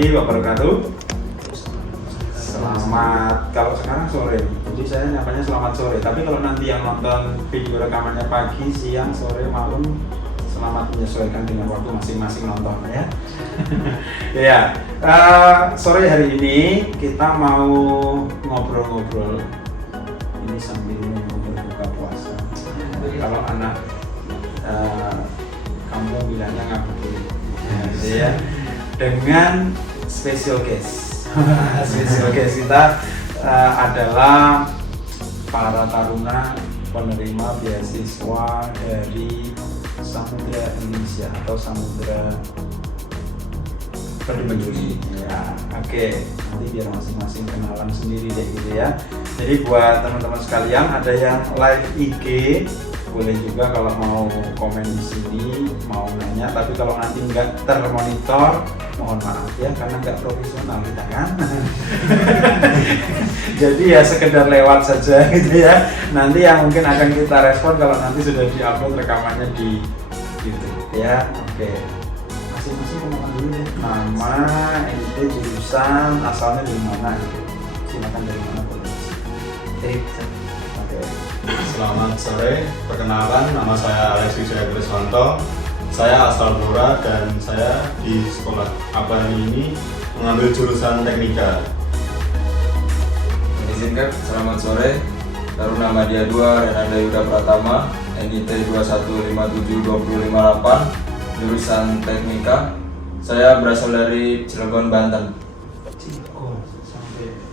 warahmatullahi wabarakatuh. Selamat, kalau sekarang sore, jadi saya nyapanya selamat sore. Tapi kalau nanti yang nonton video rekamannya pagi, siang, sore, malam, selamat menyesuaikan dengan waktu masing-masing nonton ya. Ya, sore hari ini kita mau ngobrol-ngobrol. Ini sambil berbuka puasa. Kalau anak kamu bilangnya ngabuburit, ya, dengan special guest. Special guest kita adalah para taruna penerima beasiswa dari Samudra Indonesia atau Samudra Peduli. Ya, oke. Nanti biar masing-masing kenalan sendiri deh gitu ya. Jadi buat teman-teman sekalian, ada yang live IG, boleh juga kalau mau komen di sini, mau nanya. Tapi kalau nanti nggak termonitor, mohon maaf ya, karena nggak profesional kita kan. Jadi ya sekedar lewat saja gitu ya. Nanti yang mungkin akan kita respon kalau nanti sudah diupload rekamannya di YouTube ya. Oke. Masing-masing kenalan dulu deh. Nama, ente, jurusan, asalnya dari mana gitu. Silakan dari mana boleh. Oke. Selamat sore, perkenalkan nama saya Alexis Kriswanto. Saya asal Blora dan saya di sekolah Abani ini mengambil jurusan teknika. Izinkan, selamat sore. Taruna Madya 2 Renanda Yuda Pratama, NIT 2157258, jurusan teknika. Saya berasal dari Cilegon, Banten.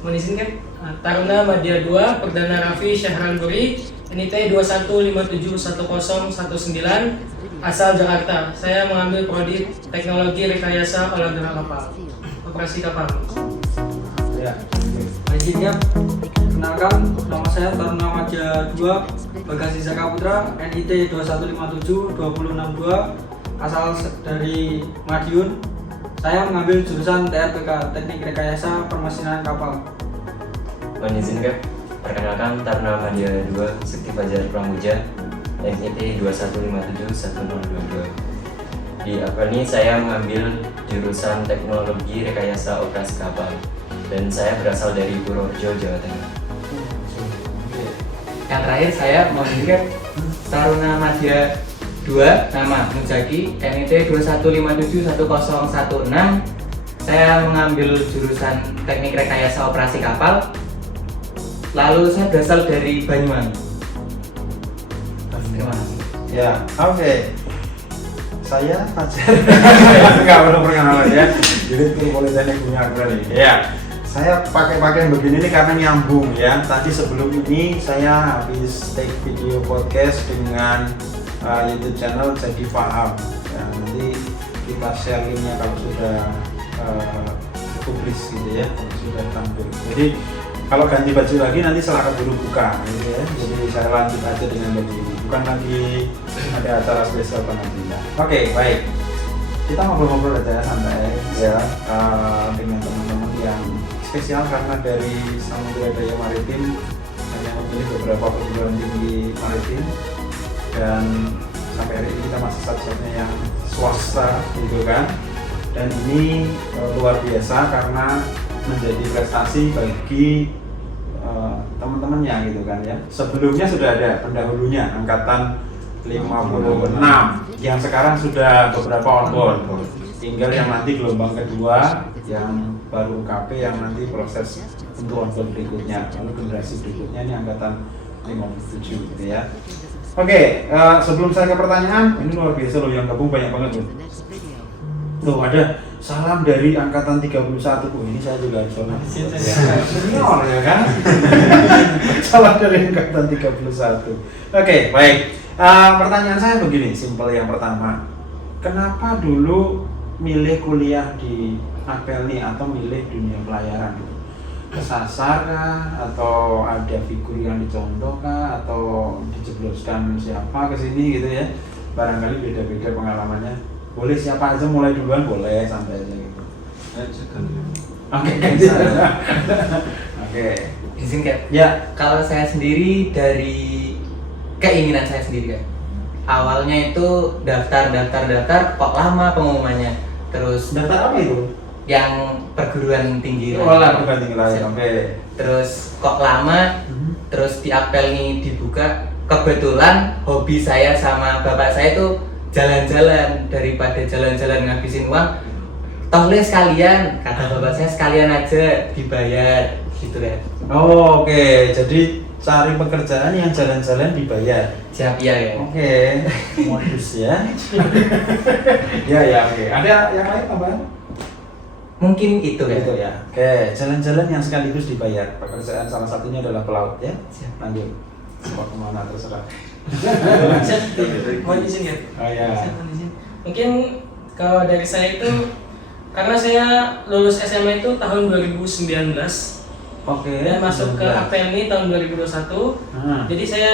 Mengizinkan Taruna Madya 2 Perdana Raffi Syahranpuri, NIT 215710119, asal Jakarta. Saya mengambil prodi Teknologi Rekayasa Olahraga Kapal, Operasi Kapal. Ya. Izinnya, kenalkan, nama saya Taruna Madya 2 Bagasi Zaka Putra, NIT 2157262, asal dari Madiun. Saya mengambil jurusan TRPK, Teknik Rekayasa Permesinan Kapal. Mengizinkan, perkenalkan Taruna Madya 2 Sekti Fajar Pramuja, NIT 215710022. Di Abani saya mengambil jurusan Teknologi Rekayasa Operasi Kapal dan saya berasal dari Purworejo, Jawa Tengah. Yang terakhir saya mengizinkan Taruna Madya 2 nama Mujaki, NIT 215710116. Saya mengambil jurusan Teknik Rekayasa Operasi Kapal. Lalu saya berasal dari Banyuwangi. Terima kasih. Ya, oke. Saya Fajar. Enggak perlu perkenalan ya. Jadi itu boleh tanya punya aku nih. Ya. Saya pakai pakaian begini nih karena nyambung ya. Tadi sebelum ini saya habis take video podcast dengan YouTube channel jadi paham. Ya, nanti kita share linknya kalau sudah publish gitu ya, kalau sudah tampil. Jadi kalau ganti baju lagi nanti salah keburu buka gitu ya. Jadi saya lanjut aja dengan baju ini. Bukan lagi ada acara spesial penampilan. Oke, baik. Kita ngobrol-ngobrol aja santai ya dengan teman-teman yang spesial karena dari Samudra Daya Maritim hanya memilih beberapa perguruan tinggi maritim dan sampai hari ini kita masih satu-satunya yang swasta gitu kan. Dan ini luar biasa karena menjadi prestasi bagi teman-temannya gitu kan ya. Sebelumnya sudah ada pendahulunya angkatan 56 yang sekarang sudah beberapa on board. Tinggal yang nanti gelombang kedua yang baru UKP yang nanti proses untuk on board berikutnya. Lalu generasi berikutnya ini angkatan 57 gitu ya. Oke, sebelum saya ke pertanyaan, ini luar biasa loh yang gabung banyak banget loh. Tuh ada salam dari angkatan 31. Ini saya juga soalnya senior ya kan. Salam dari angkatan 31. Oke, baik. Pertanyaan saya begini, simpel yang pertama. Kenapa dulu milih kuliah di Apelni atau milih dunia pelayaran? Kesasar kah? Atau ada figur yang dicontoh kah? Atau dijebloskan siapa ke sini gitu ya? Barangkali beda-beda pengalamannya. Boleh siapa aja mulai duluan, boleh santai aja gitu. Oke, oke. Izinkan. Ya. Kalau saya sendiri dari keinginan saya sendiri kan. Awalnya itu daftar kok lama pengumumannya. Terus Daftar apa itu? yang perguruan tinggi. Oh lah, bukan tinggi lain. Oke. Terus kok lama, terus di apel ini dibuka. Kebetulan hobi saya sama bapak saya itu jalan-jalan, daripada jalan-jalan ngabisin uang, toh le sekalian, kata bapak saya, sekalian aja dibayar gitu kan. Oh, oke. Jadi cari pekerjaan yang jalan-jalan dibayar. Siap ya. Oke. Modus ya. Ya, oke. Ada yang lain apa? Mungkin itu ya. Itu ya. Oke, jalan-jalan yang sekaligus dibayar. Pekerjaan salah satunya adalah pelaut ya. Siap. Lanjut. Mau kemana terserah. Mohon izin ya. Oh ya. Mohon izin. Mungkin kalau dari saya itu karena saya lulus SMA itu tahun 2019 Oke. dan masuk ke 19. APNI tahun 2021. Jadi saya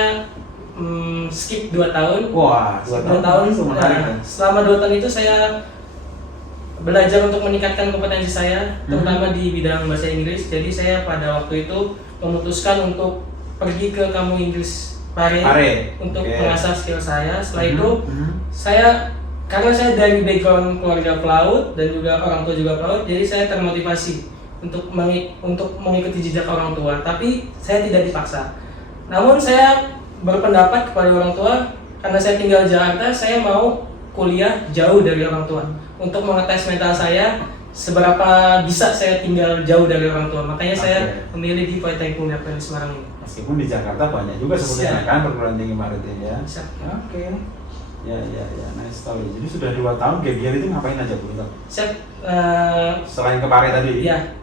skip 2 tahun. Wah, 2 tahun itu menarik. Nah, selama 2 tahun itu saya belajar untuk meningkatkan kompetensi saya, terutama di bidang bahasa Inggris. Jadi saya pada waktu itu memutuskan untuk pergi ke kampung Inggris Pare untuk mengasah skill saya. Setelah itu saya, karena saya dari background keluarga pelaut dan juga orang tua juga pelaut, jadi saya termotivasi untuk mengikuti jejak orang tua. Tapi saya tidak dipaksa. Namun saya berpendapat kepada orang tua, karena saya tinggal di Jakarta, saya mau kuliah jauh dari orang tua untuk mengetes mental saya seberapa bisa saya tinggal jauh dari orang tua. Makanya saya memilih di Politeknik Undip Semarang ini. Meskipun di Jakarta banyak juga sebetulnya kan perguruan tinggi maritim ya. Oke. Ya, nice story. Jadi sudah 2 tahun gap year itu ngapain aja Bu? Selain ke Pare tadi? Iya.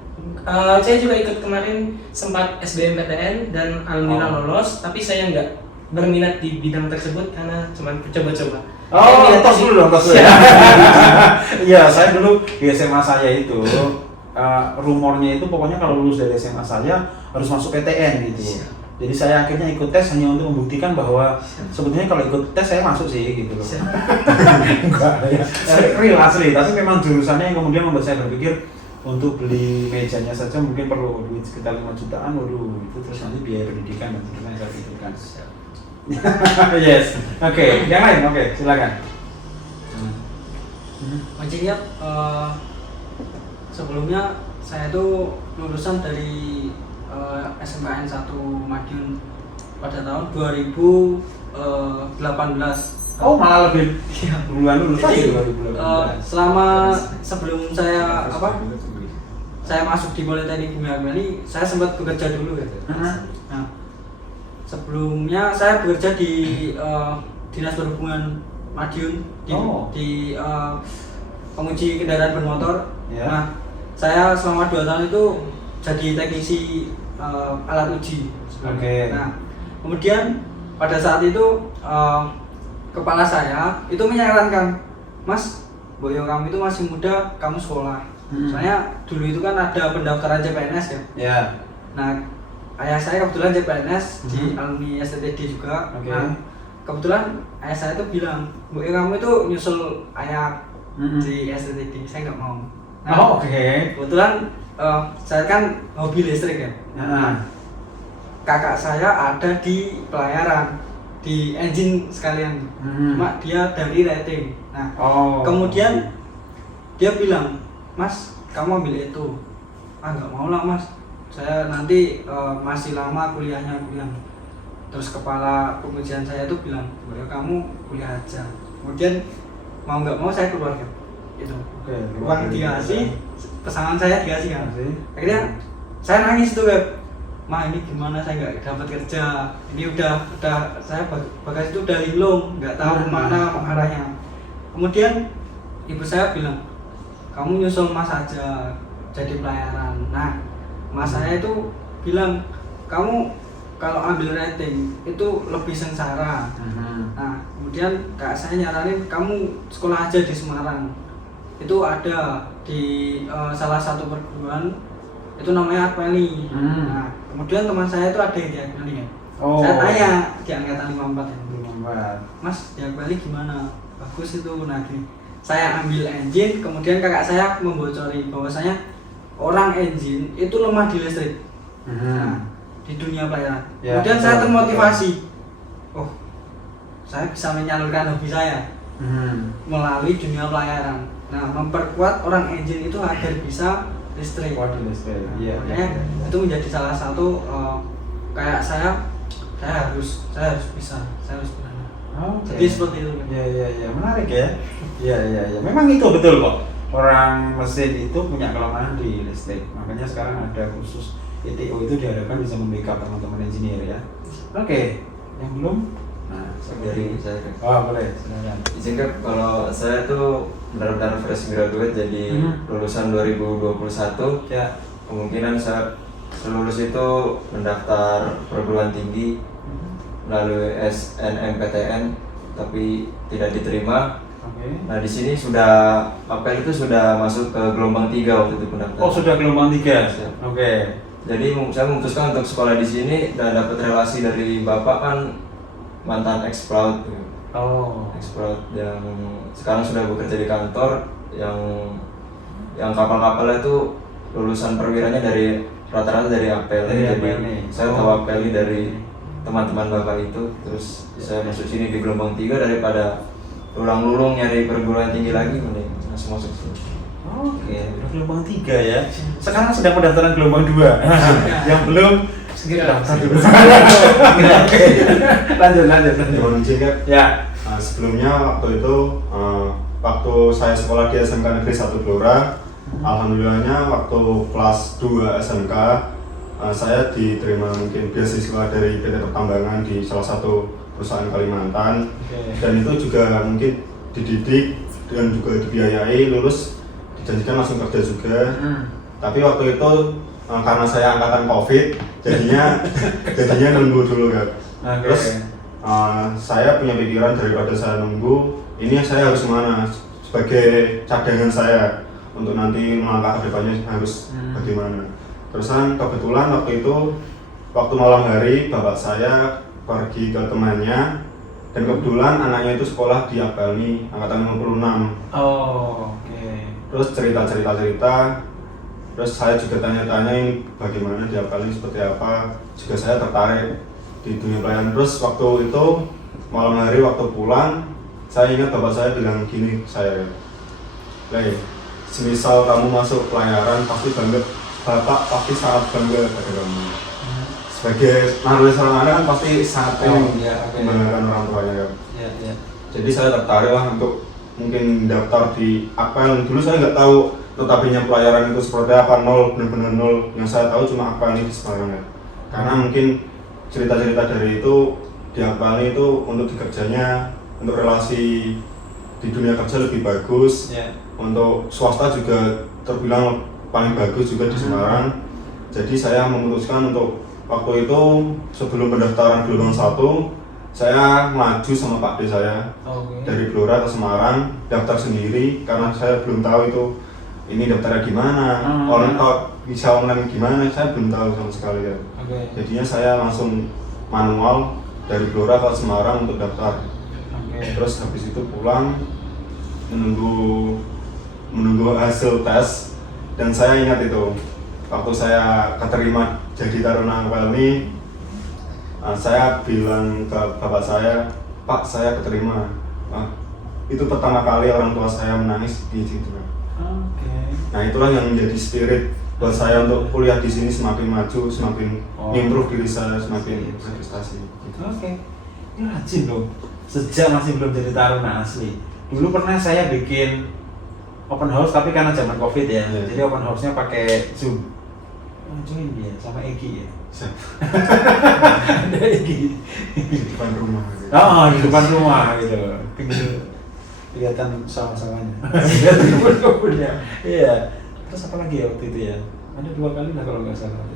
Saya juga ikut kemarin sempat SBMPTN dan alhamdulillah lolos, tapi saya nggak berminat di bidang tersebut karena cuma coba-coba. Oh, tos dulu dong, tos ya. Iya, saya dulu di SMA saya itu rumornya itu pokoknya kalau lulus dari SMA saya harus masuk PTN gitu. Jadi saya akhirnya ikut tes hanya untuk membuktikan bahwa sebetulnya kalau ikut tes saya masuk sih gitu loh. Enggak ya. Real asli, tapi memang jurusannya yang kemudian membuat saya berpikir untuk beli mejanya saja mungkin perlu duit sekitar 5 jutaan, waduh itu terus nanti biaya pendidikan dan sebagainya saya pikirkan. Yes, oke. Yang lain, oke, silakan. Maksudnya sebelumnya saya tuh lulusan dari SMKN 1 Madiun pada tahun 2018. Oh, malah lebih duluan lulus lagi 2018. Selama sebelum saya saya masuk di Politeknik Bumi Akmeni, saya sempat bekerja dulu ya. Nah, sebelumnya saya bekerja di Dinas Perhubungan Madiun di penguji kendaraan bermotor. Nah, saya selama 2 tahun itu jadi teknisi alat uji. Nah, kemudian pada saat itu kepala saya itu menyarankan, Mas, Boyo kamu itu masih muda, kamu sekolah. Soalnya dulu itu kan ada pendaftaran CPNS ya. Nah, ayah saya kebetulan CPNS di alumni STTD juga. Nah, kebetulan ayah saya itu bilang, Boyo kamu itu nyusul ayah di STTD, saya nggak mau. Nah, kebetulan saya kan hobi listrik ya. Kakak saya ada di pelayaran, di engine sekalian, cuma dia dari rating. Nah, kemudian dia bilang, Mas, kamu ambil itu. Nggak mau lah Mas, saya nanti masih lama kuliahnya. Terus kepala pengujian saya itu bilang, boleh kamu kuliah aja. Kemudian mau nggak mau saya keluar kan, itu. Uang dikasih, pesangon saya dikasih kan. Akhirnya saya nangis tuh kan. Ma, ini gimana saya nggak dapat kerja, ini udah saya bagasi itu udah linglung, nggak tahu mana arahnya. Kemudian ibu saya bilang, kamu nyusul Mas aja jadi pelayaran. Nah, Mas saya itu bilang, kamu kalau ambil rating itu lebih sengsara. Nah, kemudian kak saya nyaranin kamu sekolah aja di Semarang. Itu ada di salah satu perguruan itu namanya Akmeni. Nah, kemudian teman saya itu ada di Akmeni ya. Saya tanya di angkatan 54 ya. Mas, di Akmeni gimana? Bagus itu. Nah, saya ambil engine, kemudian kakak saya membocori bahwasanya orang engine itu lemah di listrik. Nah, di dunia pelayaran. Kemudian saya termotivasi. Oh, saya bisa menyalurkan hobi saya. melalui dunia pelayaran. Nah, memperkuat orang engine itu agar bisa listrik. Waduh, listrik. Iya. Makanya itu menjadi salah satu kayak saya harus bisa. Jadi seperti itu. Iya, menarik ya. Iya. Memang itu betul kok. Orang mesin itu punya kelemahan di listrik. Makanya sekarang ada khusus ETO itu diharapkan bisa membackup teman-teman engineer ya. Oke, yang belum? Nah, Dari saya Kak. Oh, boleh. Silakan. Izin Kak, kalau saya tuh benar-benar fresh graduate jadi lulusan 2021. Ya. Kemungkinan saya lulus itu mendaftar perguruan tinggi melalui SNMPTN tapi tidak diterima. Oke. Nah, di sini sudah apel itu sudah masuk ke gelombang 3 waktu itu pendaftaran. Oh, sudah gelombang 3. Siap. Oke. Jadi saya memutuskan untuk sekolah di sini dan dapat relasi dari bapak kan mantan ex-Pelaut. Oh. Ex-Pelaut yang sekarang sudah bekerja di kantor yang kapal-kapalnya itu lulusan perwiranya dari rata-rata dari APL. Dari Jadi APL nih. saya tahu APL dari teman-teman bapak itu, terus saya masuk sini di gelombang 3 daripada lulung-lulung nyari perguruan tinggi lagi, mending langsung masuk sini. Oke, udah gelombang 3 ya. Sekarang sedang pendaftaran gelombang 2. Yang belum segera daftar dulu. Oke. Lanjut. Mohon izin Kak. Ya. Sebelumnya waktu itu waktu saya sekolah di SMK Negeri 1 Blora, alhamdulillahnya waktu kelas 2 SMK saya diterima mungkin beasiswa dari PT Pertambangan di salah satu perusahaan Kalimantan. Dan itu juga mungkin dididik dan juga dibiayai, lulus dijanjikan langsung kerja juga. Tapi waktu itu karena saya angkatan COVID jadinya nunggu dulu ya. Terus saya punya pikiran daripada saya nunggu, ini saya harus mana sebagai cadangan saya untuk nanti melangkah ke depannya harus bagaimana. Terusan kebetulan waktu itu waktu malam hari bapak saya pergi ke temannya dan kebetulan anaknya itu sekolah di Apelni angkatan 56. Oh, oke. Terus cerita, terus saya juga tanya-tanyain bagaimana di Apelni seperti apa. Juga saya tertarik di dunia pelayaran. Terus waktu itu malam hari waktu pulang, saya ingat bapak saya bilang gini ke saya, "Lei, semisal kamu masuk pelayaran pasti bangga, bapak pasti sangat bangga pada kamu." Sebagai naruh seorang anak kan pasti sangat membanggakan orang tuanya kan. Ya. Jadi saya tertarik lah untuk mungkin daftar di APL. Dulu saya nggak tahu notabene pelayaran itu seperti apa, nol, benar-benar nol. Yang saya tahu cuma APL ini di Semarang ya. Karena mungkin cerita-cerita dari itu di APL itu untuk dikerjanya, untuk relasi di dunia kerja lebih bagus. Untuk swasta juga terbilang paling bagus juga di Semarang. Jadi saya memutuskan untuk waktu itu sebelum pendaftaran gelombang 1, saya maju sama Pak D saya dari Blora ke Semarang, daftar sendiri karena saya belum tahu itu ini daftarnya gimana, orang tahu bisa online gimana, saya belum tahu sama sekali ya. Jadinya saya langsung manual dari Blora ke Semarang untuk daftar. Terus habis itu pulang menunggu hasil tes, dan saya ingat itu waktu saya keterima jadi Taruna Apelni, saya bilang ke bapak saya, "Pak, saya keterima." Itu pertama kali orang tua saya menangis di situ. Nah, itulah yang menjadi spirit buat saya untuk kuliah di sini, semakin maju, semakin improve diri saya, semakin berprestasi. Oke. Ini rajin loh. Sejak masih belum jadi Taruna asli. Dulu pernah saya bikin open house tapi karena zaman Covid ya. Jadi open house-nya pakai Zoom. Join dia sama Egi ya. Ada Egi Di depan rumah. di depan rumah gitu. Kelihatan sama-samanya. Kelihatan kebun-kebunnya. Iya. Terus apa lagi ya waktu itu ya? Ada 2 kali lah kalau nggak salah.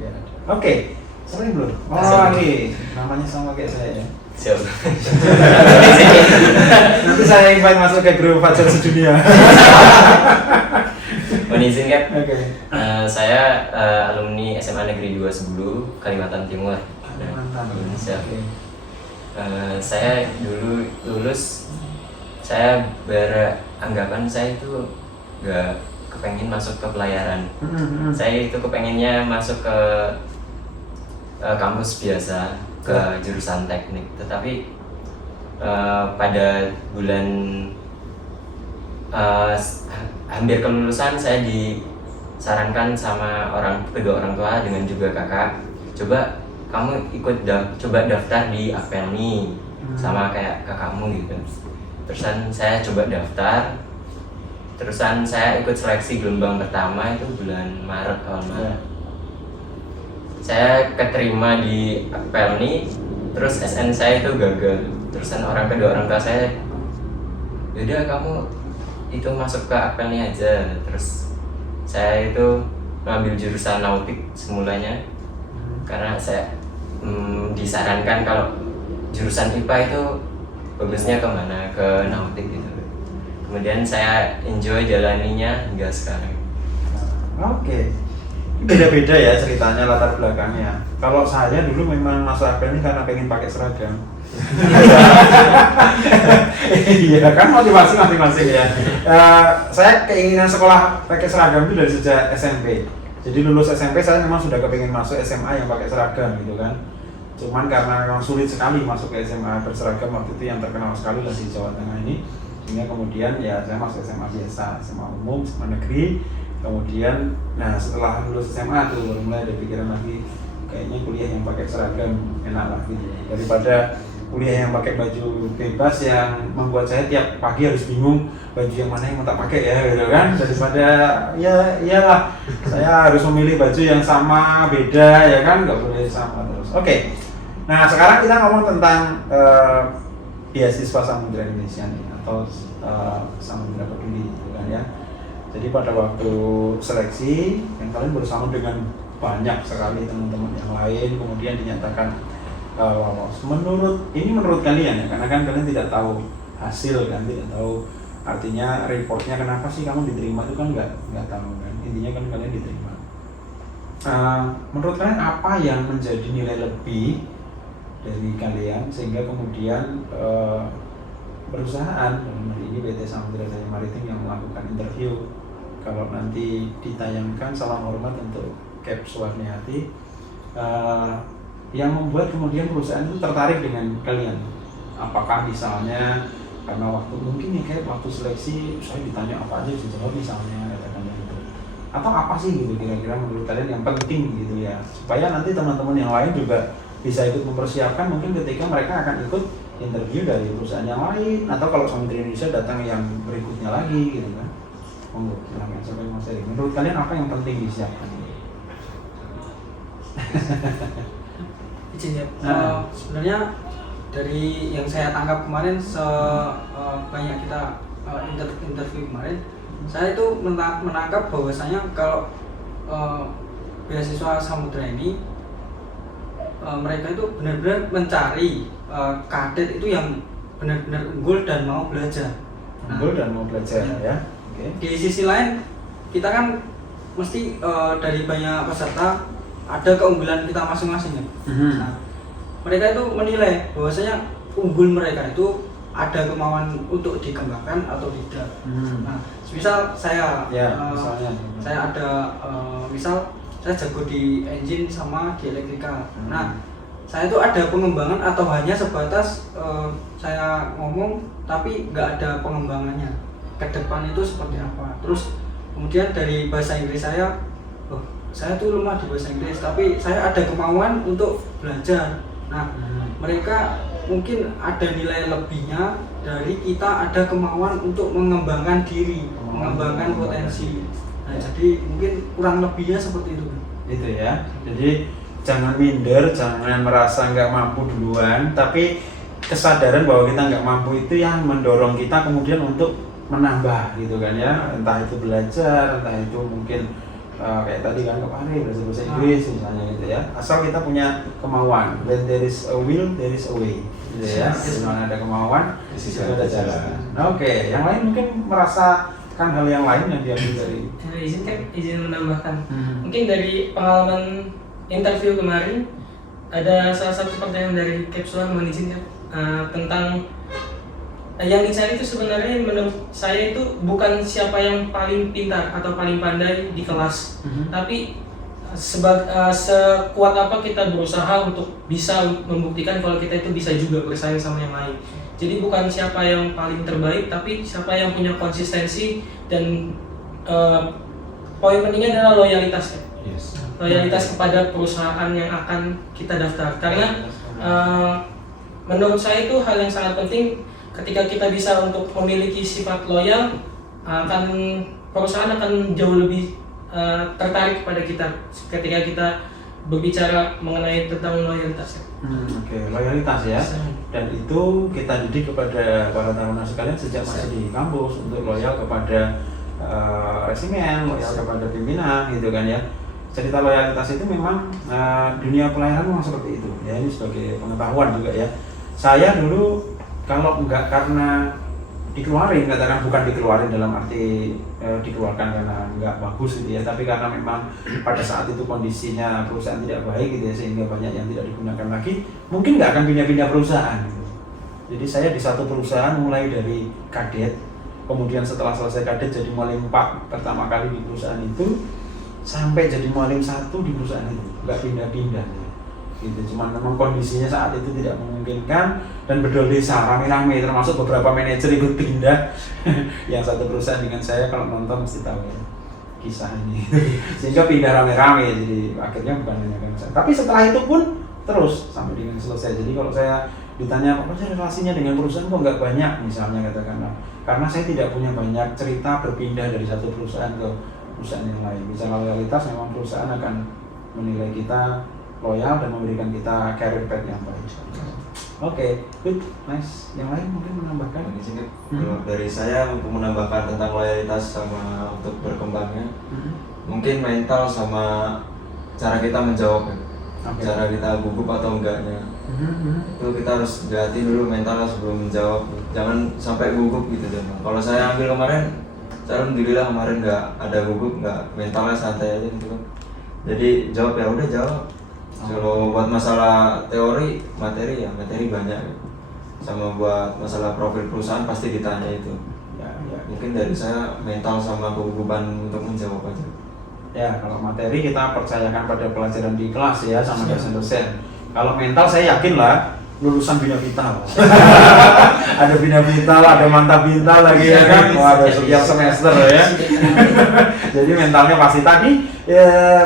Ya. Oke. Sering belum? Ini namanya sama kayak saya ya. Siap. Nanti saya invite masuk ke grup Fajar Sedunia. Mohon izin Kak. Oke. Saya alumni SMA Negeri 2 Sebulu, Kalimantan Timur. Kalimantan. Siap. Saya dulu lulus, saya beranggapan saya itu gak kepengen masuk ke pelayaran. Saya itu kepengennya masuk ke kampus biasa, ke jurusan teknik. Tetapi pada bulan hampir kelulusan saya disarankan sama kedua orang tua dengan juga kakak, coba kamu coba daftar di Apelni sama kayak kakakmu gitu. Terusan saya coba daftar, terusan saya ikut seleksi gelombang pertama itu bulan Maret awal Maret. Saya keterima di Apelni, terus SN saya itu gagal. Terusan kedua orang tua saya, yaudah kamu itu masuk ke Apelni aja. Terus saya itu ngambil jurusan nautik semulanya karena saya disarankan kalau jurusan IPA itu bagusnya kemana, ke nautik gitu. Kemudian saya enjoy jalaninya hingga sekarang. Oke. Beda-beda ya ceritanya, latar belakangnya. Kalau saya dulu memang masuk Apelni karena pengen pakai seragam. Iya kan, motivasi masing-masing ya. Saya keinginan sekolah pakai seragam itu dari sejak SMP. Jadi lulus SMP saya memang sudah kepingin masuk SMA yang pakai seragam gitu kan. Cuman karena memang sulit sekali masuk ke SMA berseragam waktu itu, yang terkenal sekali lah di Jawa Tengah ini. Sehingga kemudian ya saya masuk SMA biasa, SMA umum, SMA negeri. Kemudian, nah setelah lulus SMA tuh baru mulai ada pikiran lagi, kayaknya kuliah yang pakai seragam enak lah gitu, daripada kuliah yang pakai baju bebas yang membuat saya tiap pagi harus bingung baju yang mana yang mau tak pakai ya gitu kan. Daripada ya iyalah saya harus memilih baju yang sama beda ya kan, nggak boleh sama terus. Oke. Nah sekarang kita ngomong tentang beasiswa Samudra Indonesia nih, atau Samudra Peduli gitu kan ya. Jadi pada waktu seleksi yang kalian bersama dengan banyak sekali teman-teman yang lain, kemudian dinyatakan lolos. Menurut kalian ya, karena kan kalian tidak tahu hasil kan, tidak tahu artinya reportnya kenapa sih kamu diterima itu kan nggak tahu kan. Intinya kan kalian diterima. Menurut kalian apa yang menjadi nilai lebih dari kalian sehingga kemudian perusahaan, dalam hal ini PT Samudra Jaya Maritim yang melakukan interview, kalau nanti ditayangkan salam hormat untuk Cap Suwarniati, yang membuat kemudian perusahaan itu tertarik dengan kalian? Apakah misalnya karena waktu mungkin nih kayak waktu seleksi saya ditanya apa aja bisa jawab misalnya katakan gitu, atau apa sih gitu kira-kira menurut kalian yang penting gitu ya, supaya nanti teman-teman yang lain juga bisa ikut mempersiapkan mungkin ketika mereka akan ikut interview dari perusahaan yang lain, atau kalau Samudra Indonesia datang yang berikutnya lagi gitu kan. Monggo silakan sampai Mas Eri. Menurut kalian apa yang penting disiapkan? Izin ya. Sebenarnya dari yang saya tangkap kemarin banyak kita interview kemarin, saya itu menangkap bahwasanya kalau beasiswa Samudra ini mereka itu benar-benar mencari kadet itu yang benar-benar unggul dan mau belajar. Unggul dan mau belajar ya. Okay. Di sisi lain kita kan mesti dari banyak peserta ada keunggulan kita masing-masing ya. Nah, mereka itu menilai bahwasanya unggul mereka itu ada kemauan untuk dikembangkan atau tidak. Nah, misal saya saya ada misal saya jago di engine sama di elektrika. Nah, saya itu ada pengembangan atau hanya sebatas saya ngomong tapi nggak ada pengembangannya ke depan itu seperti apa. Terus kemudian dari bahasa Inggris saya tuh lemah di bahasa Inggris tapi saya ada kemauan untuk belajar. Nah, mereka mungkin ada nilai lebihnya dari kita ada kemauan untuk mengembangkan diri, mengembangkan potensi. Nah, jadi mungkin kurang lebihnya seperti itu. Itu ya. Jadi jangan minder, jangan merasa nggak mampu duluan, tapi kesadaran bahwa kita nggak mampu itu yang mendorong kita kemudian untuk menambah gitu kan ya. Entah itu belajar, entah itu mungkin kayak tadi kan kemarin belajar bahasa Inggris misalnya gitu ya. Asal kita punya kemauan. When there is a will, there is a way. Gitu ya. Di mana ada kemauan, di situ ada jalan. Nah, oke. Yang lain mungkin merasakan hal yang lain yang diambil dari izin menambahkan. Mungkin dari pengalaman interview kemarin ada salah satu pertanyaan dari Capsular, mohon izin tentang yang dicari itu sebenarnya menurut saya itu bukan siapa yang paling pintar atau paling pandai di kelas, tapi sekuat apa kita berusaha untuk bisa membuktikan kalau kita itu bisa juga bersaing sama yang lain. Jadi bukan siapa yang paling terbaik, tapi siapa yang punya konsistensi dan poin pentingnya adalah loyalitas. Yes. Loyalitas kepada perusahaan yang akan kita daftar. Karena menurut saya itu hal yang sangat penting. Ketika kita bisa untuk memiliki sifat loyal, perusahaan akan jauh lebih tertarik kepada kita ketika kita berbicara mengenai tentang loyalitas. Oke, loyalitas ya. Dan itu kita didik kepada para taruna sekalian sejak masih di kampus untuk loyal kepada resimen, loyal kepada pimpinan gitu kan ya. Cerita loyalitas itu memang dunia pelayanan memang seperti itu ya. Ini sebagai pengetahuan juga ya. Saya dulu kalau enggak karena dikeluarin, katakan bukan dikeluarin dalam arti dikeluarkan karena enggak bagus gitu ya, tapi karena memang pada saat itu kondisinya perusahaan tidak baik gitu ya, sehingga banyak yang tidak digunakan lagi, mungkin nggak akan pindah-pindah perusahaan gitu. Jadi saya di satu perusahaan mulai dari kadet, kemudian setelah selesai kadet jadi mualim 4 pertama kali di perusahaan itu, sampai jadi mualim 1 di perusahaan itu, nggak pindah-pindah gitu. Cuman memang kondisinya saat itu tidak memungkinkan dan bedol desa rame-rame, termasuk beberapa manajer ikut pindah yang satu perusahaan dengan saya, kalau nonton mesti tahu ya kisah ini sehingga pindah rame-rame, jadi akhirnya bukan hanya dengan saya, tapi setelah itu pun terus sampai dengan selesai. Jadi kalau saya ditanya apa sih relasinya dengan perusahaan kok nggak banyak misalnya, katakanlah karena saya tidak punya banyak cerita berpindah dari satu perusahaan ke perusahaan yang lain. Bicara loyalitas, memang perusahaan akan menilai kita loyal dan memberikan kita career path yang baik. Oke, good, nice. Yang lain mungkin menambahkan? Di sini kalau dari saya untuk menambahkan tentang loyalitas sama untuk berkembangnya, mungkin mental sama cara kita menjawab, cara kita gugup atau enggaknya. Itu kita harus hati dulu mental sebelum menjawab, jangan sampai gugup gitu deh. Kalau saya ambil kemarin, saya alhamdulillah kemarin nggak ada gugup, nggak, mentalnya santai aja gitu kan. Jadi jawab ya udah jawab. Kalau buat masalah teori, materi ya materi banyak ya. Sama buat masalah profil perusahaan pasti ditanya itu. Ya. Mungkin dari saya mental sama kegugupan untuk menjawab aja. Ya, kalau materi kita percayakan pada pelajaran di kelas ya sama dosen-dosen. Kalau mental saya yakin lah lulusan Bina Vital. Ada Bina Vital, ada Mantap Vital lagi ya kan. Wah, ada setiap semester ya. Jadi mentalnya pasti. Tadi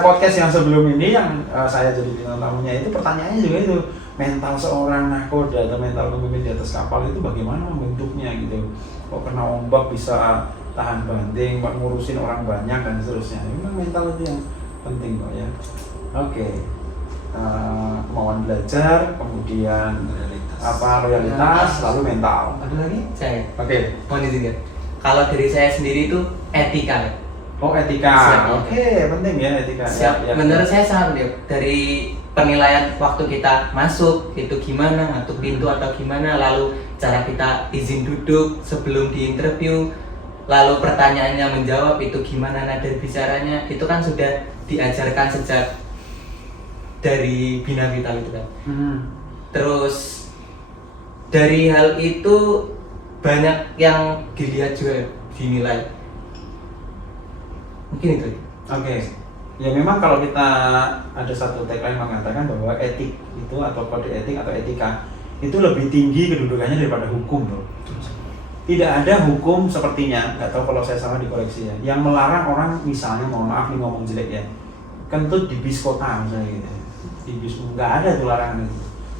podcast yang sebelum ini yang saya jadi bintang tamunya itu pertanyaannya juga itu, mental seorang nahkoda atau mental pemimpin di atas kapal itu bagaimana membentuknya gitu. Kok kena ombak bisa tahan banting, ngurusin orang banyak dan seterusnya. Memang mental itu yang penting kok ya. Oke. Kemauan belajar, kemudian loyalitas, lalu mental. Ada lagi? Saya. Oke. Mohon izin kan. Kalau dari saya sendiri itu etika. Oh, etika. Siap. Oke, penting ya etika. Siap. Ya. Menurut saya sangat penting. Dari penilaian waktu kita masuk itu gimana, ngetuk pintu atau gimana, lalu cara kita izin duduk sebelum diinterview, lalu pertanyaannya menjawab itu gimana, nada bicaranya, itu kan sudah diajarkan sejak dari Bina Vital itu kan. Terus dari hal itu banyak yang dilihat juga, dinilai. Mungkin itu. Oke. Ya memang kalau kita ada satu tagline mengatakan bahwa etik itu atau kode etik atau etika itu lebih tinggi kedudukannya daripada hukum loh. Tidak ada hukum sepertinya, nggak tahu kalau saya salah dikoreksi ya, yang melarang orang misalnya, mohon maaf nih ngomong jelek ya, kentut di bis kota misalnya gitu. Di bis nggak ada tuh larangan itu.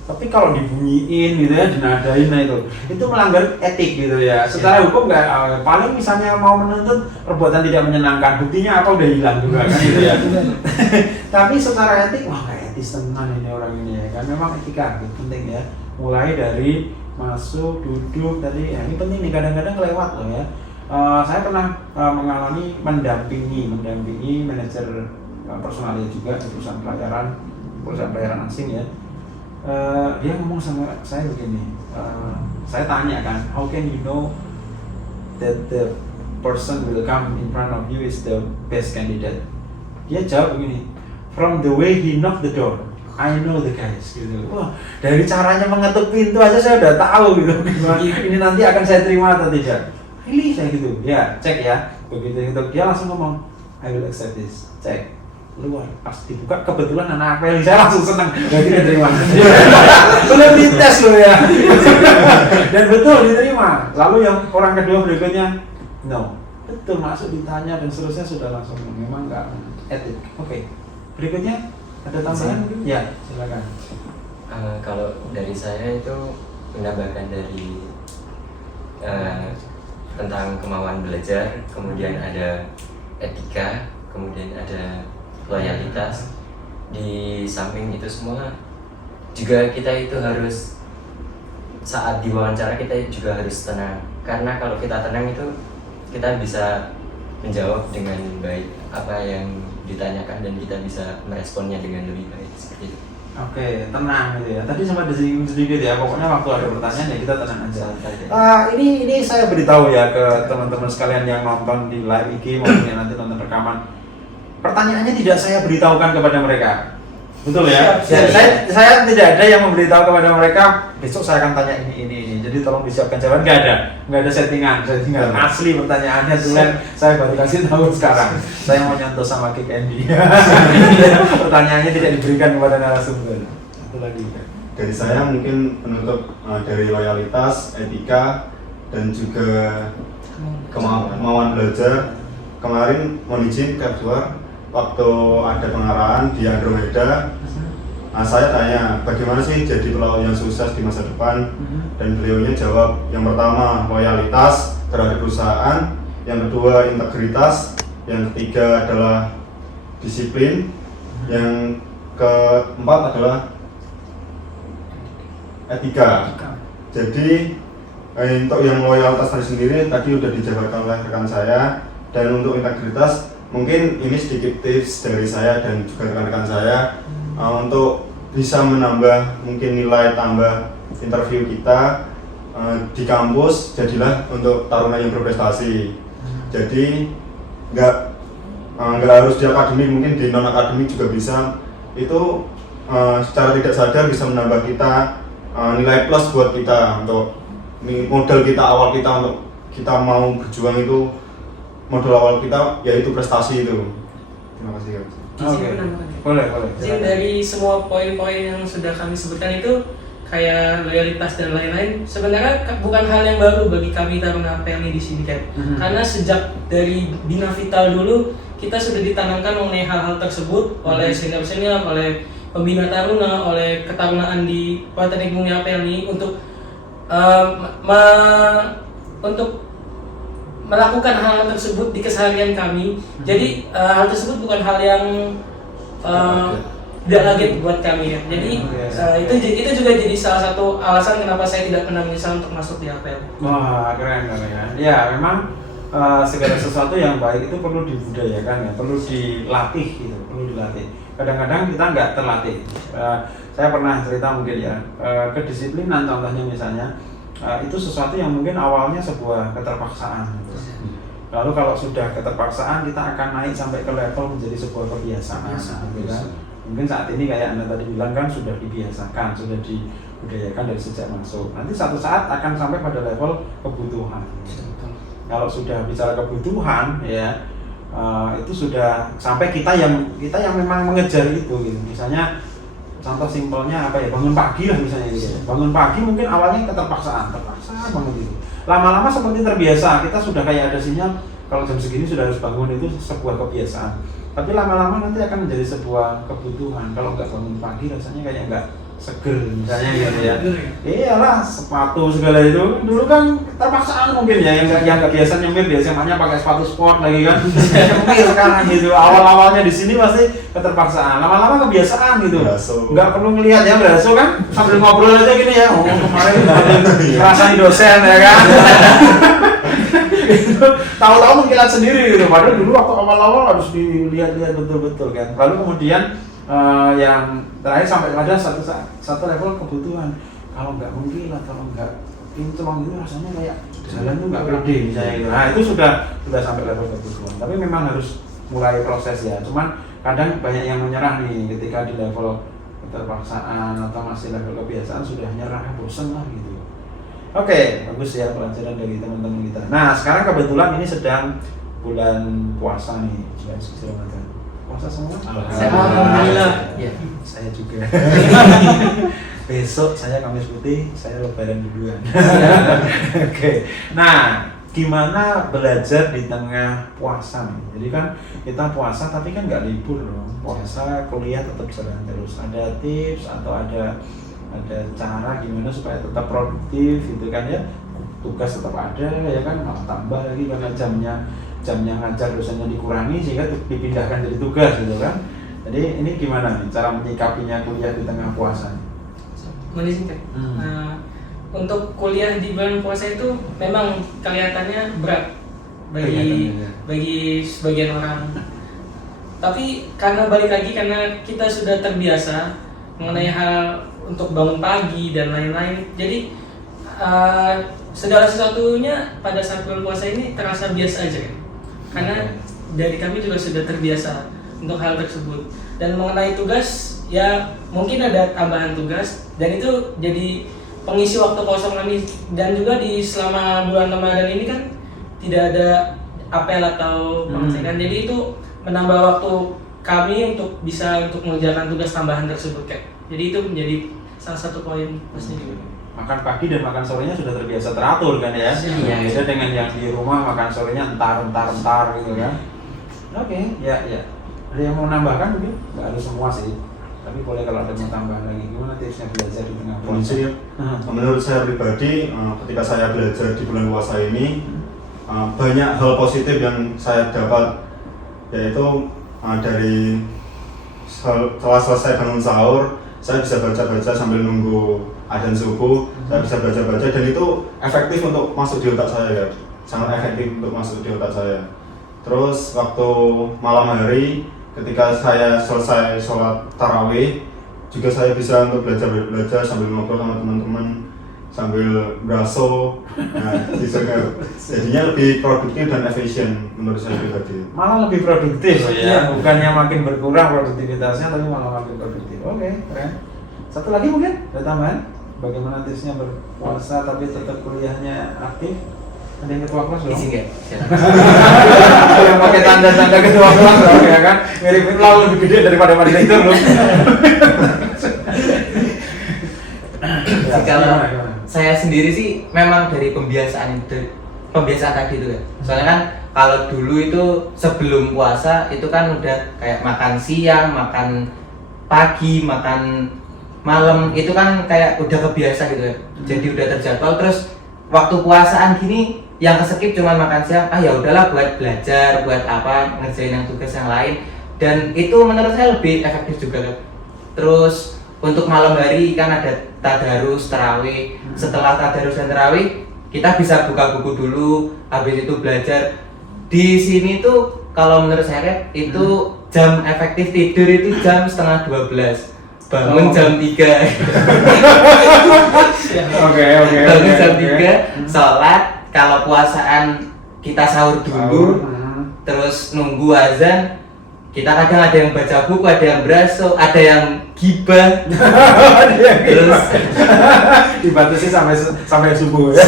Tapi kalau dibunyiin gitu ya, dinadain nah itu melanggar etik gitu ya. Secara hukum nggak, paling misalnya mau menuntut perbuatan tidak menyenangkan, buktinya apa udah hilang juga kan gitu ya. Tapi secara etik, wah nggak etis teman ini orang ini ya kan. Memang etika gitu, penting ya. Mulai dari masuk, duduk tadi, ya ini penting nih, kadang-kadang kelewat loh ya. Saya pernah mengalami mendampingi manajer personalia juga di perusahaan pelayaran asing ya. Dia ngomong sama saya begini, saya tanya kan, how can you know that the person will come in front of you is the best candidate? Dia jawab begini, from the way he knock the door, I know the guys gitu. Wah, dari caranya mengetuk pintu aja saya udah tahu gitu. Ini nanti akan saya terima atau tidak. Really saya gitu. Ya, cek ya. Begitu itu dia langsung ngomong, I will accept this. Cek. luar. Pas dibuka kebetulan anak APL, saya langsung senang. Jadi diterima. Belum dites loh ya. Dan betul diterima. Lalu yang orang kedua berikutnya, no. Betul, masuk ditanya dan seterusnya sudah langsung memang nggak etik. Oke. Berikutnya ada tambahan mungkin? Ya, silakan. Kalau dari saya itu menambahkan dari tentang kemauan belajar, kemudian ada etika, kemudian ada loyalitas. Di samping itu semua juga kita itu harus saat diwawancara kita juga harus tenang, karena kalau kita tenang itu kita bisa menjawab dengan baik apa yang ditanyakan dan kita bisa meresponnya dengan lebih baik seperti itu. Oke, tenang gitu ya. Tadi sempat disinggung sedikit ya. Pokoknya waktu ada pertanyaan ya kita tenang aja. Santai. Ini saya beritahu ya ke teman-teman sekalian yang nonton di live IG maupun yang nanti nonton rekaman. Pertanyaannya tidak saya beritahukan kepada mereka. Betul ya? Siap. Saya tidak ada yang memberitahu kepada mereka besok saya akan tanya ini. Jadi tolong disiapkan jawaban. Nggak ada settingan. Asli pertanyaannya Julen saya baru kasih tahu sekarang. Saya mau nyantos sama Kick Andy. Pertanyaannya tidak diberikan kepada narasumber. Satu lagi. Dari saya mungkin penutup dari loyalitas, etika, dan juga kemauan belajar. Kemarin mohon izin Kapsuar, waktu ada pengarahan di Andromeda, saya tanya bagaimana sih jadi pelaut yang sukses di masa depan, dan beliaunya jawab yang pertama loyalitas terhadap perusahaan, yang kedua integritas, yang ketiga adalah disiplin, yang keempat adalah etika. Jadi untuk yang loyalitas sendiri tadi udah dijabarkan oleh rekan saya, dan untuk integritas mungkin ini sedikit tips dari saya dan juga rekan-rekan saya untuk bisa menambah mungkin nilai tambah interview kita di kampus. Jadilah untuk taruna yang berprestasi. Jadi nggak harus di akademik, mungkin di non akademik juga bisa. Itu secara tidak sadar bisa menambah kita nilai plus buat kita, untuk modal kita awal kita untuk kita mau berjuang itu. Modal awal kita yaitu prestasi itu. Terima kasih. Oke. Boleh. Izin dari semua poin-poin yang sudah kami sebutkan itu kayak loyalitas dan lain-lain sebenarnya bukan hal yang baru bagi kami Taruna APLNI di sini kan. Karena sejak dari Bina Vital dulu kita sudah ditanamkan mengenai hal-hal tersebut oleh senior-senior, oleh pembina taruna, oleh ketarunaan di Politeknik Bumi APLNI untuk melakukan hal tersebut di keseharian kami. Jadi hal tersebut bukan hal yang tidak kaget buat kami ya. Jadi itu juga jadi salah satu alasan kenapa saya tidak pernah menyesal untuk masuk di APL. Wah, keren. Ya, memang segala sesuatu yang baik itu perlu dibudayakan ya, perlu dilatih gitu, perlu dilatih. Kadang-kadang kita nggak terlatih. Saya pernah cerita mungkin ya, kedisiplinan contohnya misalnya. Itu sesuatu yang mungkin awalnya sebuah keterpaksaan gitu. Lalu kalau sudah keterpaksaan kita akan naik sampai ke level menjadi sebuah kebiasaan gitu kan. Mungkin saat ini kayak Anda tadi bilang kan sudah dibiasakan, sudah dibudayakan dari sejak masuk. Nanti satu saat akan sampai pada level kebutuhan. Kalau sudah bicara kebutuhan ya itu sudah sampai kita yang memang mengejar itu gitu. Misalnya contoh simpelnya apa ya, bangun pagi lah misalnya gitu. Bangun pagi mungkin awalnya keterpaksaan banget gitu. Lama-lama seperti terbiasa, kita sudah kayak ada sinyal kalau jam segini sudah harus bangun, itu sebuah kebiasaan. Tapi lama-lama nanti akan menjadi sebuah kebutuhan. Kalau nggak bangun pagi rasanya kayak nggak seger misalnya gitu ya. Iyalah, sepatu segala itu dulu kan terpaksaan mungkin ya, yang nggak biasa nyemir dia semuanya pakai sepatu sport lagi kan. Nyemir sekarang gitu. Awal-awalnya di sini pasti keterpaksaan. Lama-lama kebiasaan gitu. Nggak perlu ngelihat ya, beraso kan sambil ngobrol aja gini ya. Oh, kemarin ngerasain dosen ya kan. Itu tahu-tahu mengkilat sendiri gitu. Padahal dulu waktu awal-awal harus dilihat-lihat betul-betul kan. Lalu kemudian yang terakhir sampai pada satu level kebutuhan. Kalau nggak mengkilat, kalau nggak pinclong itu rasanya kayak jalan tuh nggak pede misalnya gitu. Nah itu sudah sampai level kebutuhan. Tapi memang harus mulai proses ya. Cuman kadang banyak yang menyerah nih ketika di level keterpaksaan atau masih level kebiasaan sudah nyerah, bosen lah gitu. Oke, bagus ya pelajaran dari teman-teman kita. Nah sekarang kebetulan ini sedang bulan puasa nih, bulan suci Ramadan. puasa semua? Alhamdulillah. Ya. Saya juga. Besok saya Kamis Putih, saya lebaran duluan. Oke. Nah, gimana belajar di tengah puasa nih? Jadi kan kita puasa tapi kan nggak libur dong. Puasa, kuliah tetap jalan terus. Ada tips atau ada cara gimana supaya tetap produktif gitu kan ya? Tugas tetap ada ya kan, malah tambah lagi karena jamnya ngajar dosennya dikurangi sehingga dipindahkan dari tugas gitu kan. Jadi ini gimana nih cara menyikapinya kuliah di tengah puasa? Mengizinkan. Untuk kuliah di bulan puasa itu memang kelihatannya berat bagi sebagian orang. Tapi karena balik lagi karena kita sudah terbiasa mengenai hal untuk bangun pagi dan lain-lain. Jadi segala sesuatunya pada saat bulan puasa ini terasa biasa aja kan. Karena dari kami juga sudah terbiasa untuk hal tersebut. Dan mengenai tugas, ya mungkin ada tambahan tugas dan itu jadi pengisi waktu kosong kami. Dan juga di selama bulan Ramadan ini kan tidak ada apel atau pengecekan. Jadi itu menambah waktu kami untuk bisa mengerjakan tugas tambahan tersebut kan. Jadi itu menjadi salah satu poin plusnya juga. Makan pagi dan makan sorenya sudah terbiasa teratur kan ya? Iya. Beda dengan yang di rumah makan sorenya entar gitu kan? Oke, ya. Ada yang mau nambahkan mungkin? Nggak harus semua sih, tapi boleh kalau ada mau tambah lagi. Gimana tipsnya belajar di tengah puasa? Menurut saya pribadi, ketika saya belajar di bulan puasa ini, banyak hal positif yang saya dapat, yaitu dari setelah selesai bangun sahur, saya bisa baca-baca sambil nunggu adzan subuh, saya bisa baca-baca dan itu efektif untuk masuk di otak saya ya, sangat efektif untuk masuk di otak saya. Terus waktu malam hari ketika saya selesai sholat tarawih juga saya bisa untuk belajar sambil ngobrol sama teman-teman sambil braso, nah, jadinya lebih produktif dan efisien menurut saya pribadi. Malah lebih produktif ya, bukannya makin berkurang produktivitasnya tapi malah makin produktif. Oke, keren. Satu lagi mungkin ada tambahan? Bagaimana tipsnya berpuasa tapi tetap kuliahnya aktif? Ada yang ketua kelas dong? Izin nggak? Yang pakai tanda-tanda ketua kelas dong ya kan? Mirip lalu lebih gede daripada manajer loh. Kalau saya sendiri sih memang dari pembiasaan tadi itu kan. Soalnya kan kalau dulu itu sebelum puasa itu kan udah kayak makan siang, makan pagi, makan malam itu kan kayak udah kebiasa gitu kan. Jadi udah terjadwal. Terus waktu puasaan gini yang keskip cuma makan siang, ya udahlah buat belajar, buat apa, ngerjain yang tugas yang lain. Dan itu menurut saya lebih efektif juga kan. Terus untuk malam hari kan ada tadarus, tarawih. Setelah tadarus dan tarawih kita bisa buka buku dulu, habis itu belajar. Di sini tuh kalau menurut saya itu jam efektif tidur itu jam 11:30. Bangun jam 3. Oke. Bangun jam 3, sholat. Kalau puasaan kita sahur dulu, terus nunggu azan. Kita kadang ada yang baca buku, ada yang braso, ada yang gibah. Terus dibatasi sampai subuh ya.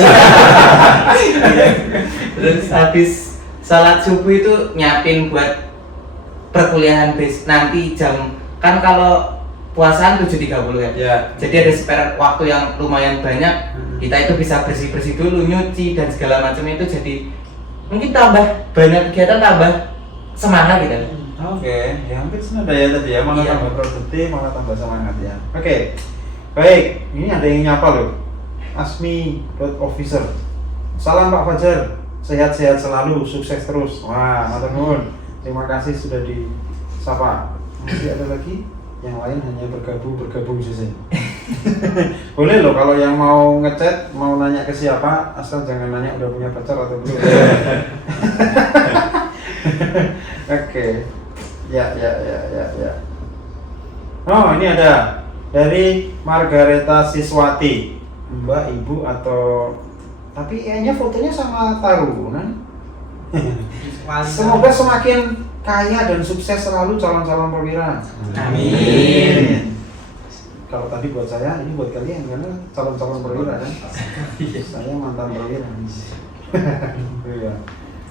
Terus habis salat subuh itu nyiapin buat perkuliahan nanti jam, kan kalau puasaan 7.30 ya. Ya. Jadi ada spare waktu yang lumayan banyak. Kita itu bisa bersih-bersih dulu, nyuci dan segala macam itu, jadi mungkin tambah banyak kegiatan, tambah semangat gitu. Oke, ya hampir sudah ya tadi ya, malah Iya. tambah produktif, malah tambah semangat ya. Oke, baik, ini ada yang nyapa loh. Asmi.officer. Salam Pak Fajar, sehat-sehat selalu, sukses terus. Wah, matur nuwun. Terima kasih sudah disapa. Masih ada lagi? Yang lain hanya bergabung saja. Boleh loh kalau yang mau ngechat, mau nanya ke siapa, asal jangan nanya udah punya pacar atau belum. Oke. Ya. Oh, ini ada dari Margareta Siswati. Mbak, Ibu atau tapi kayaknya fotonya sama tarunan. Semoga semakin kaya dan sukses selalu calon-calon perwira. Amin. Kalau tadi buat saya, ini buat kalian karena calon-calon perwira kan. Saya mantan perwira. Iya.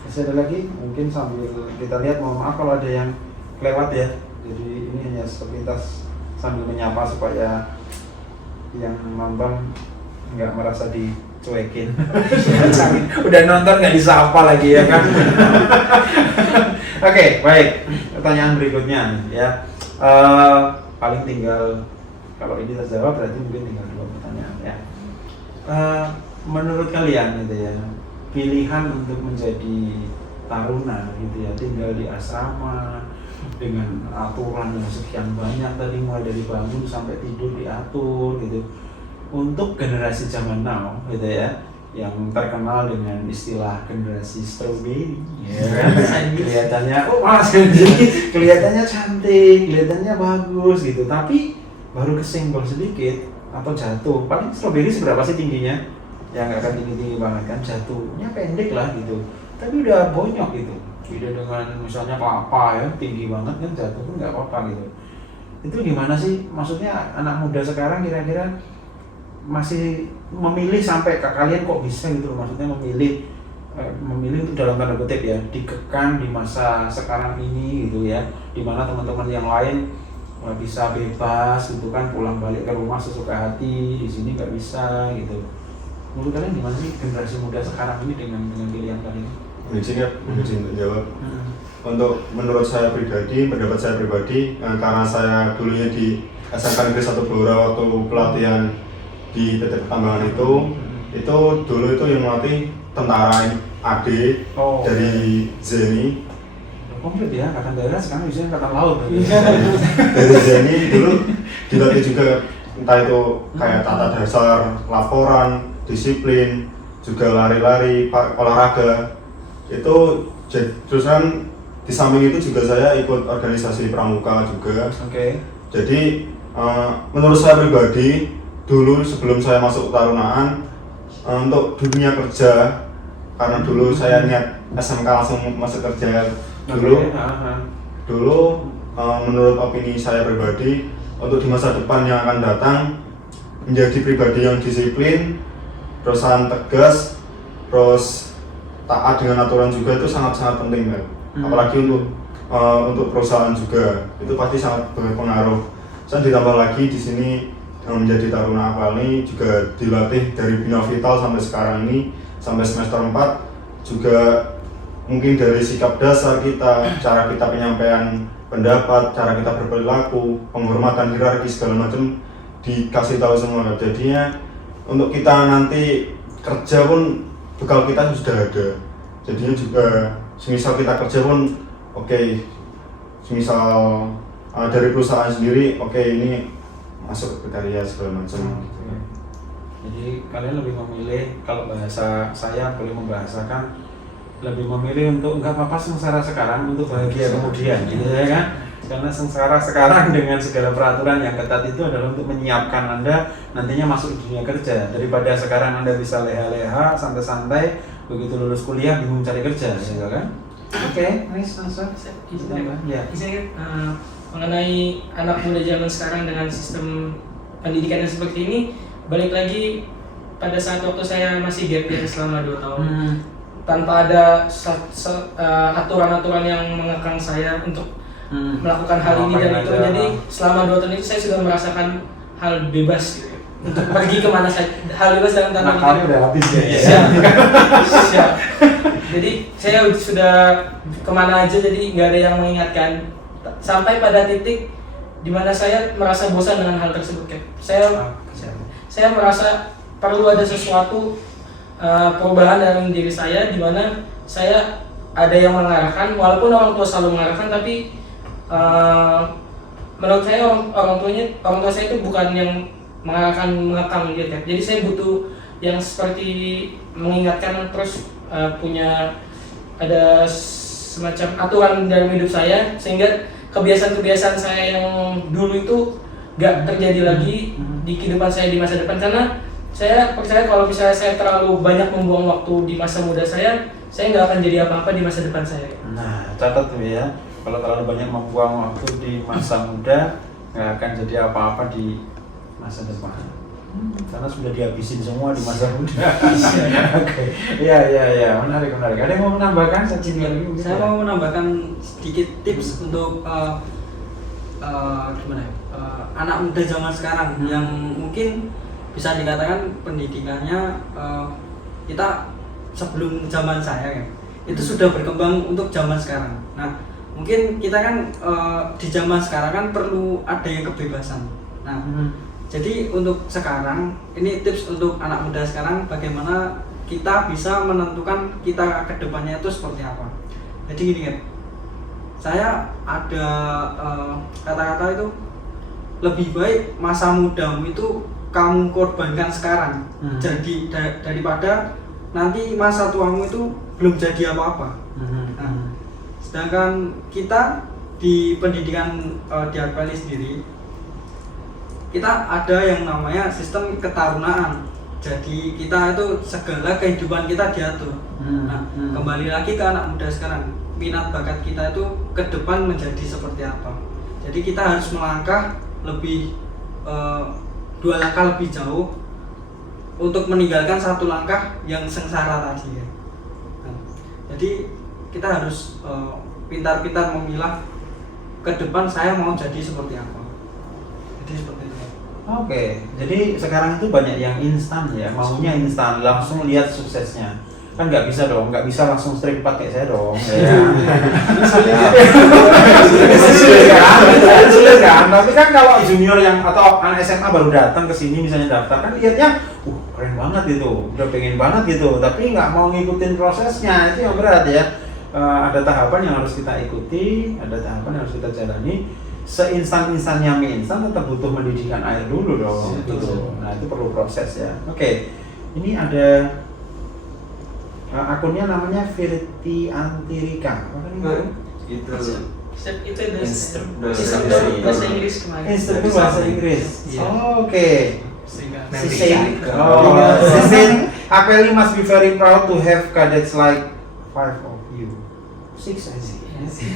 Masih ada lagi? Mungkin sambil kita lihat, mohon maaf kalau ada yang lewat ya. Jadi ini hanya sepintas sambil menyapa supaya yang nonton nggak merasa dicuekin. Udah nonton nggak disapa lagi ya kan. Oke, baik. Pertanyaan berikutnya nih, ya. Paling tinggal, kalau ini terjawab berarti mungkin tinggal 2 pertanyaan ya. Menurut kalian gitu ya, pilihan untuk menjadi taruna gitu ya, tinggal di asrama dengan aturan yang sekian banyak tadi, mulai dari bangun sampai tidur diatur gitu, untuk generasi zaman now gitu ya, yang terkenal dengan istilah generasi strawberry ya kan, kelihatannya kelihatannya cantik, kelihatannya bagus gitu, tapi baru kesenggol sedikit atau jatuh, paling strawberry seberapa sih tingginya, ya nggak akan tinggi-tinggi banget kan, jatuhnya pendek lah gitu, tapi udah bonyok gitu. Beda dengan misalnya kelapa ya, tinggi banget kan, jatuh pun nggak apa-apa gitu. Itu gimana sih, maksudnya anak muda sekarang kira-kira masih memilih sampai kalian kok bisa gitu, maksudnya memilih itu dalam tanda kutip ya, dikekang di masa sekarang ini gitu ya, dimana teman-teman yang lain bisa bebas gitu kan, pulang balik ke rumah sesuka hati, di sini nggak bisa gitu. Menurut kalian gimana sih generasi muda sekarang ini dengan pilihan kalian? Izin ya, izin untuk jawab. Untuk menurut saya pribadi, pendapat saya pribadi, karena saya dulunya di SMK Negeri 1 Blora waktu pelatihan di PT Pertambangan itu dulu itu yang melatih tentara AD dari Zeni. Komplit ya, angkatan daerah sekarang bisa angkatan laut. Dari Zeni dulu dilatih juga, entah itu kayak tata dasar, laporan, disiplin, juga lari-lari, olahraga. Itu terus kan di samping itu juga saya ikut organisasi pramuka juga. Oke. Jadi menurut saya pribadi dulu sebelum saya masuk ketarunaan, untuk dunia kerja, karena dulu saya niat SMK langsung masuk kerja dulu menurut opini saya pribadi, untuk di masa depan yang akan datang menjadi pribadi yang disiplin, terusan tegas, terus taat dengan aturan juga, itu sangat-sangat penting kan. Apalagi untuk perusahaan juga itu pasti sangat berpengaruh. Dan ditambah lagi di sini menjadi taruna Apalni juga dilatih dari Bina Vital sampai sekarang ini, sampai semester 4 juga mungkin dari sikap dasar kita, cara kita penyampaian pendapat, cara kita berperilaku, penghormatan hierarki segala macam dikasih tahu semua. Jadinya untuk kita nanti kerja pun bekal kita sudah ada. Jadinya juga semisal kita kerja pun semisal dari perusahaan sendiri ini masuk berkarya segala macam. Jadi kalian lebih memilih, kalau bahasa saya boleh membahasakan, lebih memilih untuk nggak apa-apa sengsara sekarang untuk bahagia kemudian gitu ya kan. Karena sengsara sekarang dengan segala peraturan yang ketat itu adalah untuk menyiapkan Anda nantinya masuk dunia kerja, daripada sekarang Anda bisa leha-leha, santai-santai, begitu lulus kuliah bingung cari kerja gitu kan. Oke, nice, Ya, mengenai anak muda zaman sekarang dengan sistem pendidikan yang seperti ini, balik lagi pada saat waktu saya masih gap year selama 2 tahun, tanpa ada aturan-aturan yang mengekang saya untuk melakukan hal ini dan itu. Jadi selama 2 tahun itu saya sudah merasakan hal bebas gitu, untuk pergi kemana saja, hal bebas dalam tanda kutip. Udah habis ya. Siap. Jadi saya sudah kemana aja, jadi nggak ada yang mengingatkan, sampai pada titik dimana saya merasa bosan dengan hal tersebut. Saya merasa perlu ada sesuatu perubahan dalam diri saya, dimana saya ada yang mengarahkan, walaupun orang tua selalu mengarahkan, tapi menurut saya orang tua saya itu bukan yang mengarahkan, mengekang gitu kan. Jadi saya butuh yang seperti mengingatkan, terus punya ada semacam aturan dalam hidup saya, sehingga kebiasaan-kebiasaan saya yang dulu itu gak terjadi lagi di kehidupan saya di masa depan. Karena saya percaya kalau misalnya saya terlalu banyak membuang waktu di masa muda saya nggak akan jadi apa-apa di masa depan saya. Nah, catat tuh ya, kalau terlalu banyak membuang waktu di masa muda nggak akan jadi apa-apa di masa depan. Karena sudah dihabisin semua di masa muda. Oke, iya, menarik. Ada yang mau menambahkan? Saya mau menambahkan sedikit tips untuk gimana ya? Anak muda zaman sekarang yang mungkin bisa dikatakan pendidikannya kita sebelum zaman saya ya, itu sudah berkembang untuk zaman sekarang. Nah, mungkin kita kan di zaman sekarang kan perlu ada yang kebebasan. Nah, jadi untuk sekarang ini tips untuk anak muda sekarang bagaimana kita bisa menentukan kita kedepannya itu seperti apa. Jadi gini kan, saya ada kata-kata itu lebih baik masa mudamu itu kamu korbankan sekarang, jadi daripada nanti masa tuamu itu belum jadi apa-apa. Nah, sedangkan kita di pendidikan di Akpeli sendiri, kita ada yang namanya sistem ketarunaan. Jadi kita itu segala kehidupan kita diatur. Nah, kembali lagi ke anak muda sekarang, minat bakat kita itu ke depan menjadi seperti apa. Jadi kita harus melangkah lebih 2 langkah lebih jauh untuk meninggalkan 1 langkah yang sengsara tadi ya. Nah, jadi kita harus pintar-pintar memilah ke depan saya mau jadi seperti apa. Jadi seperti itu. Oke, jadi sekarang itu banyak yang instan ya, maunya instan, langsung lihat suksesnya. Kan nggak bisa dong, nggak bisa langsung straight pakai saya dong. Sulit kan? Tapi kan kalau junior yang atau anak SMA baru datang ke sini misalnya daftar, kan lihatnya, keren banget itu, udah pengen banget gitu, tapi nggak mau ngikutin prosesnya, itu yang berat ya. Ada tahapan yang harus kita ikuti, ada tahapan yang harus kita jalani. Seinstan-instannya mie instan tetap butuh mendidihkan air dulu dong. Gitu. Nah itu perlu proses ya. Oke, ini ada akunnya namanya Virti Antirika. Apa kan Itu Itu instruktur bahasa Inggris kemarin. instruktur bahasa Inggris. Iya. Oke. Sehingga Sisin, Akpeli must be very proud to have cadets like 5 of you. 6 aja.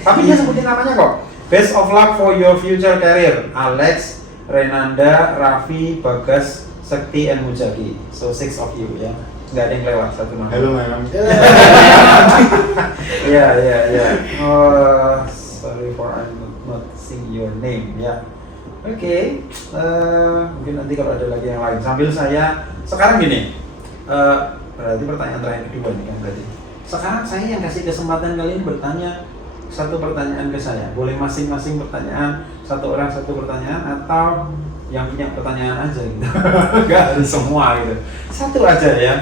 Tapi dia sebutin namanya kok. Best of luck for your future career, Alex, Renanda, Raffi, Bagas, Sekti, and Mujaki. So 6 of you ya. Nggak ada yang lewat satu nama. Halo Mam. Iya. Sorry for I'm not seeing your name ya. Oke. Mungkin nanti kalau ada lagi yang lain. Sambil saya sekarang gini. Berarti pertanyaan terakhir kedua nih kan berarti. Sekarang saya yang kasih kesempatan kalian bertanya 1 pertanyaan ke saya. Boleh masing-masing pertanyaan, 1 orang 1 pertanyaan, atau yang punya pertanyaan aja gitu. Enggak harus semua gitu. 1 aja ya.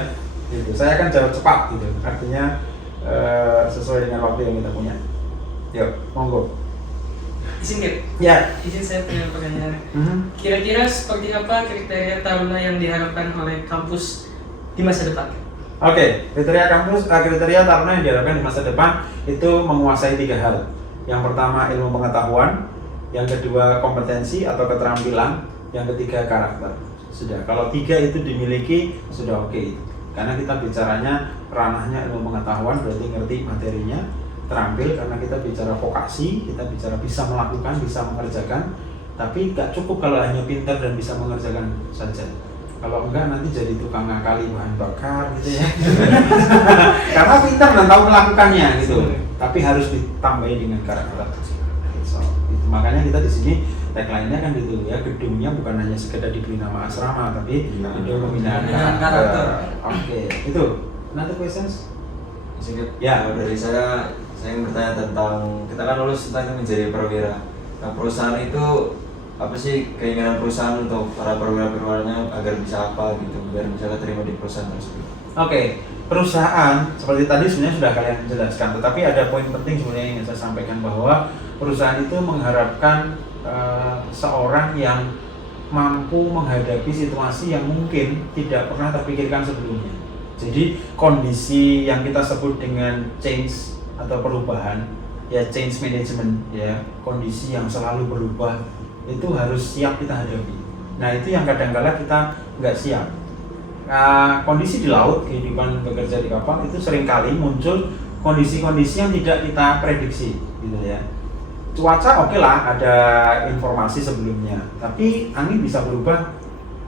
Gitu. Saya akan jawab cepat gitu. Artinya sesuai dengan waktu yang kita punya. Yuk, monggo. Izin Kip? Ya. Izin saya punya pertanyaan. Kira-kira seperti apa kriteria taruna yang diharapkan oleh kampus di masa depan? Oke, kriteria taruna yang diharapkan di masa depan itu menguasai 3 hal. Yang pertama ilmu pengetahuan, yang kedua kompetensi atau keterampilan, yang ketiga karakter. Sudah, kalau 3 itu dimiliki sudah oke. Karena kita bicaranya ranahnya ilmu pengetahuan, berarti ngerti materinya, terampil karena kita bicara vokasi, kita bicara bisa melakukan, bisa mengerjakan. Tapi gak cukup kalau hanya pintar dan bisa mengerjakan saja. Kalau enggak nanti jadi tukang ngakali bahan bakar gitu ya. Karena pintar dan tahu melakukannya gitu. Tapi harus ditambahi dengan karakter. So, itu. Makanya kita di sini tagline-nya kan gitu ya, gedungnya bukan hanya sekedar diberi nama asrama, tapi gedung pembinaan karakter. Oke, itu. Another questions? sedikit. Ya. Kalau dari saya ingin bertanya tentang, kita kan lulus tentang menjadi perwira. Nah, perusahaan itu apa sih keinginan perusahaan untuk para perwira-perwiranya agar bisa apa gitu, biar bisa terima di perusahaan tersebut? Oke, perusahaan seperti tadi sebenarnya sudah kalian jelaskan, tetapi ada poin penting sebenarnya yang ingin saya sampaikan, bahwa perusahaan itu mengharapkan seorang yang mampu menghadapi situasi yang mungkin tidak pernah terpikirkan sebelumnya. Jadi kondisi yang kita sebut dengan change atau perubahan, ya change management, ya kondisi yang selalu berubah, itu harus siap kita hadapi. Nah itu yang kadang-kala kita nggak siap. Kondisi di laut, kehidupan bekerja di kapal itu seringkali muncul kondisi-kondisi yang tidak kita prediksi, gitu ya. Cuaca oke lah, ada informasi sebelumnya, tapi angin bisa berubah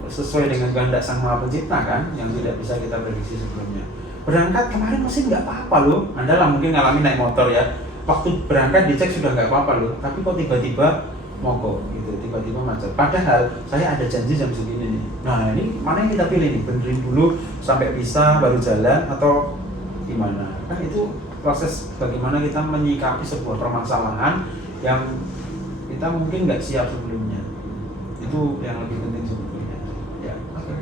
sesuai dengan kehendak Sang Maha Pencipta kan, yang tidak bisa kita prediksi sebelumnya. Berangkat kemarin mesin nggak apa-apa loh, Anda lah mungkin ngalamin naik motor ya, waktu berangkat dicek sudah nggak apa-apa loh, tapi kok tiba-tiba mogok gitu, tiba-tiba macet. Padahal saya ada janji jam segini nih. Nah ini mana yang kita pilih nih, benerin dulu sampai bisa baru jalan atau gimana? Kan itu proses bagaimana kita menyikapi sebuah permasalahan yang kita mungkin nggak siap sebelumnya. Itu yang lebih penting sebetulnya. Ya, oke.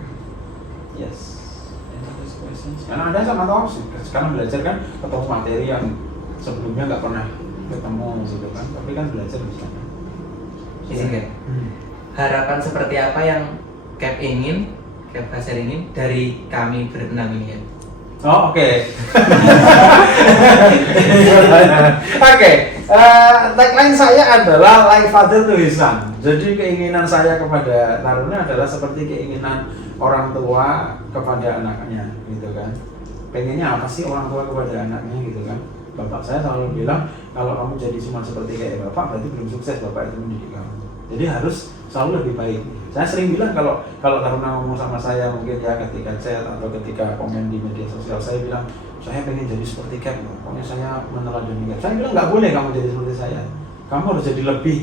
Yes. Any other questions? Karena Anda sama tahu sih, sekarang belajar kan ketemu materi yang sebelumnya nggak pernah ketemu gitu kan, tapi kan belajar bisa. Izin Cap. Harapan seperti apa yang Cap Fajar ingin dari kami berenam ini ya? Oh oke. Oke. Tagline saya adalah like father to his son. Jadi keinginan saya kepada Taruna adalah seperti keinginan orang tua kepada anaknya, gitu kan. Pengennya apa sih orang tua kepada anaknya, gitu kan. Bapak saya selalu bilang kalau kamu jadi cuma seperti kayak bapak berarti belum sukses bapak itu mendidik kamu. Jadi harus selalu lebih baik. Saya sering bilang kalau Taruna ngomong sama saya mungkin ya ketika chat atau ketika komen di media sosial, saya bilang saya pengen jadi seperti Cap, pokoknya saya meneladani Cap. Saya bilang nggak boleh kamu jadi seperti saya, kamu harus jadi lebih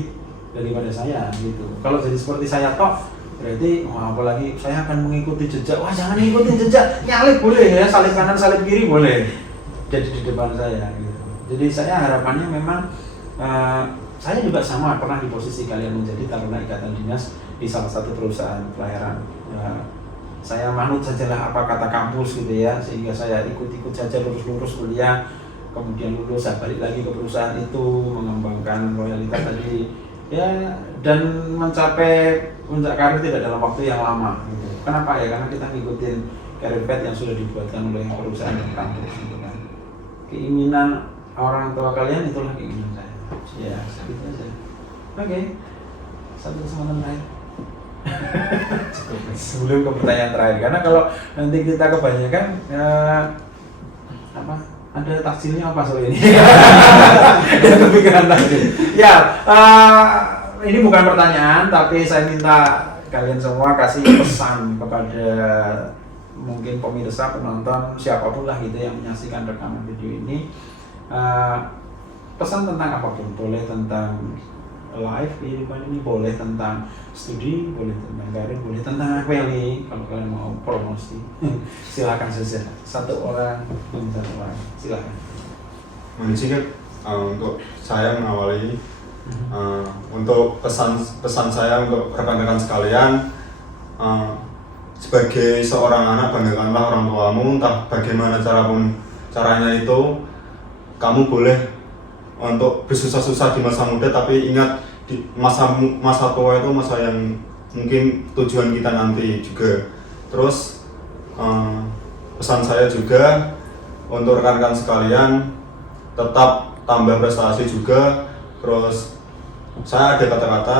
daripada saya gitu. Kalau jadi seperti saya toh berarti apalagi saya akan mengikuti jejak. Wah jangan ikutin jejak, nyalip boleh ya, salib kanan salib kiri boleh, jadi di depan saya gitu. Jadi saya harapannya memang saya juga sama pernah di posisi kalian menjadi Taruna Ikatan Dinas di salah satu perusahaan pelayaran. Saya manut sajalah apa kata kampus gitu ya, sehingga saya ikut-ikut saja lurus-lurus kuliah, kemudian lulus saya balik lagi ke perusahaan itu mengembangkan loyalitas tadi ya, dan mencapai puncak karir tidak dalam waktu yang lama gitu. Kenapa ya? Karena kita ngikutin career path yang sudah dibuatkan oleh perusahaan dan kampus gitu kan. Keinginan orang tua kalian itulah keinginan saya. Ya, gitu aja. Oke. Satu kesempatan terakhir. Sebelum ke pertanyaan terakhir, karena kalau nanti kita kebanyakan ada takjilnya apa sore ini? Ada kepikiran takjil. Ya, ini bukan pertanyaan, tapi saya minta kalian semua kasih pesan kepada mungkin pemirsa, penonton, siapapun lah gitu yang menyaksikan rekaman video ini. Pesan tentang apapun, boleh tentang live kehidupan ini, boleh tentang studi, boleh tentang karir, boleh tentang apa ini. Kalau kalian mau promosi, silakan saja. Satu orang demi satu orang, silakan. Mungkin untuk saya mengawali untuk pesan saya untuk rekan-rekan sekalian, sebagai seorang anak banggakanlah orang tuamu, entah bagaimana caranya itu. Kamu boleh untuk bersusah-susah di masa muda, tapi ingat di masa tua itu masa yang mungkin tujuan kita nanti juga. Terus pesan saya juga untuk rekan-rekan sekalian, tetap tambah prestasi juga. Terus saya ada kata-kata,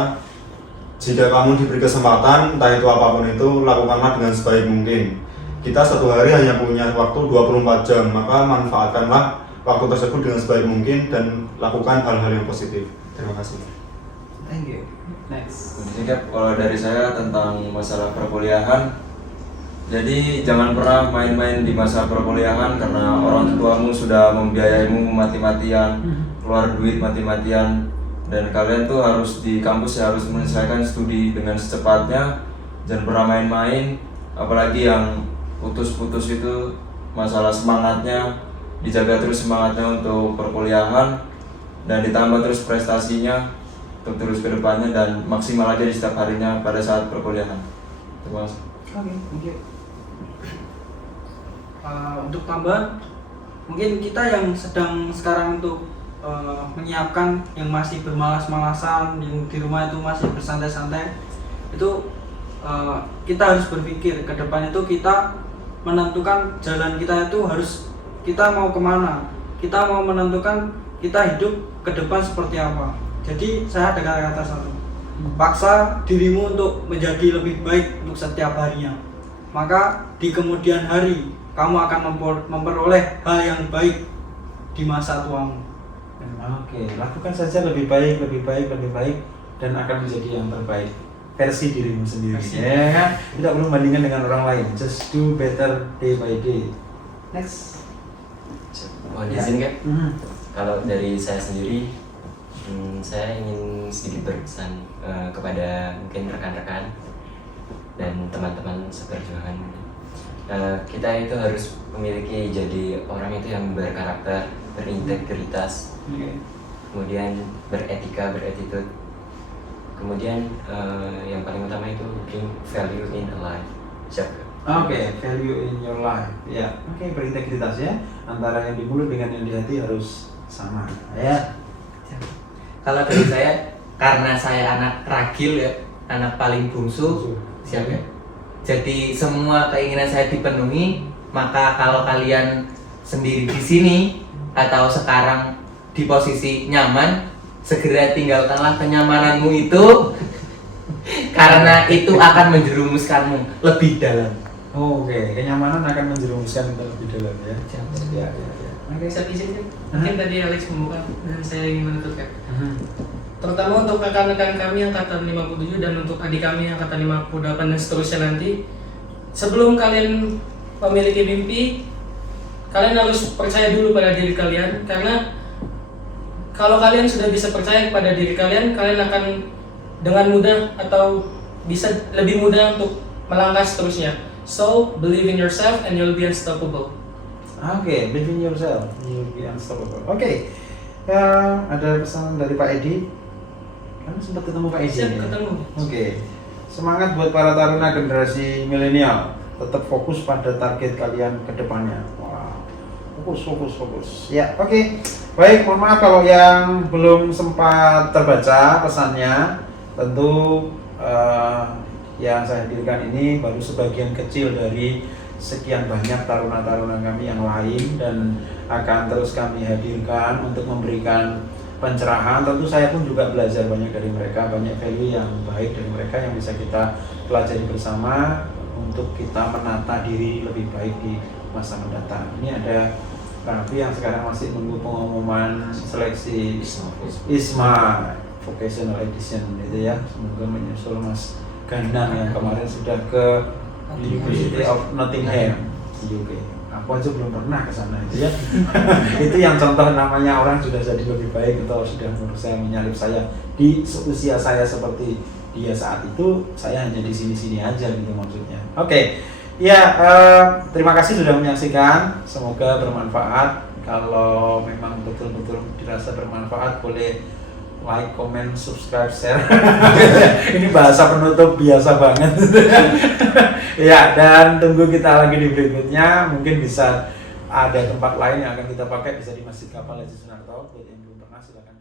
jika kamu diberi kesempatan, entah itu apapun itu, lakukanlah dengan sebaik mungkin. Kita satu hari hanya punya waktu 24 jam, maka manfaatkanlah waktu tersebut dengan sebaik mungkin dan lakukan hal-hal yang positif. Terima kasih. Thank you. Next. Jadi kalau dari saya tentang masalah perkuliahan, jadi jangan pernah main-main di masa perkuliahan karena orang tuamu sudah membiayaimu mati-matian, keluar duit mati-matian, dan kalian tuh harus di kampus ya harus menyelesaikan studi dengan secepatnya. Jangan pernah main-main, apalagi yang putus-putus itu masalah semangatnya. Dijaga terus semangatnya untuk perkuliahan dan ditambah terus prestasinya untuk terus ke depannya dan maksimal aja di setiap harinya pada saat perkuliahan. Terima kasih. Oke, thank you. Untuk tambahan, mungkin kita yang sedang sekarang untuk menyiapkan yang masih bermalas-malasan, yang di rumah itu masih bersantai-santai, itu kita harus berpikir ke depan itu kita menentukan jalan kita itu harus kita mau kemana, kita mau menentukan kita hidup ke depan seperti apa. Jadi saya ada kata-kata satu, paksa dirimu untuk menjadi lebih baik untuk setiap harinya, maka di kemudian hari kamu akan memperoleh hal yang baik di masa tuamu. Oke, lakukan saja lebih baik dan akan menjadi yang terbaik. versi dirimu sendiri, ya kan? Tidak perlu membandingkan dengan orang lain. Just do better day by day. Next. Mohon izin kan? Mhm. Kalau dari saya sendiri, saya ingin sedikit berpesan kepada mungkin rekan-rekan dan teman-teman seperjuangan. Kita itu harus memiliki jadi orang itu yang berkarakter, berintegritas, kemudian beretika, beretitude, kemudian yang paling utama itu bring value in a life. Oke, value in your life. Ya, oke, berintegritas ya. Antara yang di mulut dengan yang di hati harus sama. Ya. Kalau dari saya, karena saya anak ragil ya, anak paling bungsu, siap ya. Jadi semua keinginan saya dipenuhi, maka kalau kalian sendiri di sini atau sekarang di posisi nyaman, segera tinggalkanlah kenyamananmu itu karena itu akan menjerumuskanmu lebih dalam. Oke, kenyamanan akan menjerumuskan kita lebih dalam ya. Ya, ya, ya. Oke, saya izin kan? Mungkin tadi Alex membuka dan saya ingin menutupkan. Terutama untuk rekan-rekan kami angkatan 57 dan untuk adik kami angkatan 58 dan seterusnya nanti, sebelum kalian memiliki mimpi, kalian harus percaya dulu pada diri kalian, karena kalau kalian sudah bisa percaya kepada diri kalian, kalian akan dengan mudah atau bisa lebih mudah untuk melangkah seterusnya. So, believe in yourself and you'll be unstoppable. Oke, believe in yourself, you'll be unstoppable. Oke, ya, ada pesan dari Pak Edi. Kan sempat ketemu Pak Edi. Siap, ya? ketemu. Oke, semangat buat para taruna generasi milenial. Tetap fokus pada target kalian ke depannya. Wow, fokus. Ya, oke. Baik, mohon maaf kalau yang belum sempat terbaca pesannya. Tentu yang saya hadirkan ini baru sebagian kecil dari sekian banyak taruna-taruna kami yang lain, dan akan terus kami hadirkan untuk memberikan pencerahan. Tentu saya pun juga belajar banyak dari mereka, banyak value yang baik dari mereka yang bisa kita pelajari bersama untuk kita menata diri lebih baik di masa mendatang. Ini ada Raffi yang sekarang masih menunggu pengumuman seleksi ISMA Vocational Edition itu ya. Semoga menyusul Mas Ganang yang kemarin sudah ke University of Nottingham UK. Aku aja belum pernah ke sana itu ya. Itu yang contoh namanya orang sudah jadi lebih baik atau sudah berusaha menyalip saya di usia saya seperti dia saat itu. Saya hanya di sini-sini aja gitu maksudnya. Oke. Ya, terima kasih sudah menyaksikan. Semoga bermanfaat. Kalau memang betul-betul dirasa bermanfaat, boleh like, comment, subscribe, share. Ini bahasa penutup biasa banget. Ya, dan tunggu kita lagi di berikutnya. Mungkin bisa ada tempat lain yang akan kita pakai, bisa di Masjid Kapal Haji Sunarto. Buat yang belum pernah silakan